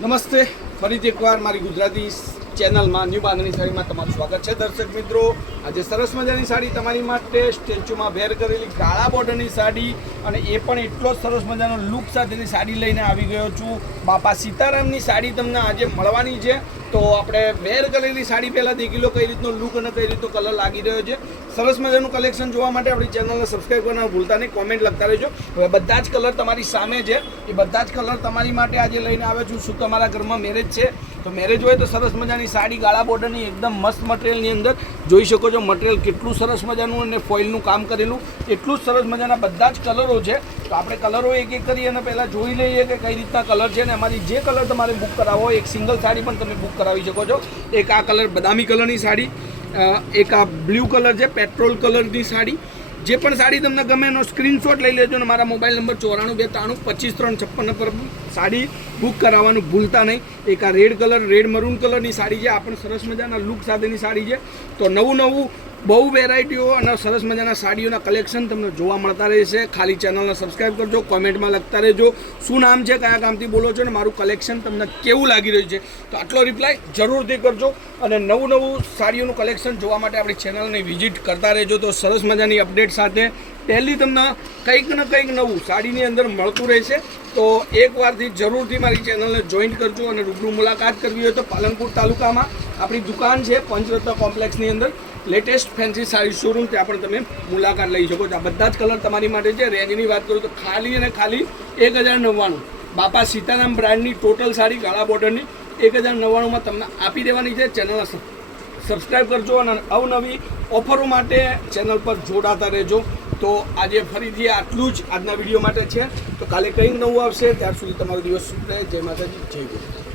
નમસ્તે, ફરીથી એકવાર મારી ગુજરાતી ચેનલમાં ન્યૂ બાંધણી સાડીમાં તમારું સ્વાગત છે. દર્શક મિત્રો, આજે સરસ મજાની સાડી તમારી માટે સ્ટેચ્યુમાં વેર કરેલી કાળા બોર્ડરની સાડી, અને એ પણ એટલો જ સરસ મજાનો લુક સાથેની સાડી લઈને આવી ગયો છું. બાપા સીતારામની સાડી તમને આજે મળવાની છે. તો આપણે વેર કરેલી સાડી પહેલાં દેખી લો કઈ રીતનો લુક અને કઈ રીતનો કલર લાગી રહ્યો છે. સરસ મજાનું કલેક્શન જોવા માટે આપણી ચેનલને સબસ્ક્રાઈબ કરવાનું ભૂલતા નહીં, કોમેન્ટ લખતા રહેજો. હવે બધા જ કલર તમારી સામે છે, એ બધા જ કલર તમારી માટે આજે લઈને આવ્યો છું. શું તમારા ઘરમાં મેરેજ છે? તો મેરેજ હોય તો સરસ મજાની સાડી કાળા બોર્ડરની એકદમ મસ્ત મટીરિયલની અંદર જોઈ શકો છો. મટીરિયલ કેટલું સરસ મજાનું અને ફોઇલનું કામ કરેલું, એટલું જ સરસ મજાના બધા જ કલરો છે. તો આપણે કલરો એક એક કરી અને પહેલાં જોઈ લઈએ કે કઈ રીતના કલર છે, અને એમાંથી જે કલર તમારે બુક કરાવવો હોય, એક સિંગલ સાડી પણ તમે બુક કરાવી શકો છો. એક આ કલર બદામી કલરની સાડી, એક આ બ્લુ કલર છે પેટ્રોલ કલરની સાડી. જે પણ સાડી તમને ગમે એનો સ્ક્રીનશોટ લઈ લેજો અને મારા મોબાઈલ નંબર 9423255356 પર સાડી બુક કરાવવાનું ભૂલતા નહીં. એક આ રેડ કલર, રેડ મરૂન કલરની સાડી છે. આ પણ સરસ મજાના લુક સાથેની સાડી છે. તો નવું બહુ વેરાયટીઓ અને સરસ મજાના સાડીઓના કલેક્શન તમને જોવા મળતા રહેશે. ખાલી ચેનલને સબસ્ક્રાઈબ કરજો, કોમેન્ટમાં લખતા રહેજો શું નામ છે, કયા ગામથી બોલો છો, અને મારું કલેક્શન તમને કેવું લાગી રહ્યું છે. તો આટલો રિપ્લાય જરૂરથી કરજો, અને નવું સાડીઓનું કલેક્શન જોવા માટે આપણી ચેનલને વિઝિટ કરતા રહેજો. તો સરસ મજાની અપડેટ સાથે પહેલી તમને કંઈક ને કંઈક નવું સાડીની અંદર મળતું રહેશે. તો એકવારથી જરૂરથી મારી ચેનલને જોઈન કરજો, અને રૂબરૂ મુલાકાત કરવી હોય તો પાલનપુર તાલુકામાં આપણી દુકાન છે પંચરત્ન કોમ્પ્લેક્સની અંદર, લેટેસ્ટ ફેન્સી સાડી શોરૂમ. ત્યાં પણ તમે મુલાકાત લઈ શકો છો. આ બધા જ કલર તમારી માટે છે. રેન્જની વાત કરું તો ખાલી અને ખાલી 1099 બાપા સીતારામ બ્રાન્ડની ટોટલ સાડી કાળા બોર્ડરની 1099માં તમને આપી દેવાની છે. ચેનલને સબસ્ક્રાઈબ કરજો, અને અવનવી ઓફરો માટે ચેનલ પર જોડાતા રહેજો. તો આજે ફરીથી આટલું જ આજના વિડીયો માટે છે. તો કાલે કંઈક નવું આવશે. ત્યાર સુધી તમારો દિવસ શુભ રહે. જય માતાજી, જય ગુરુ.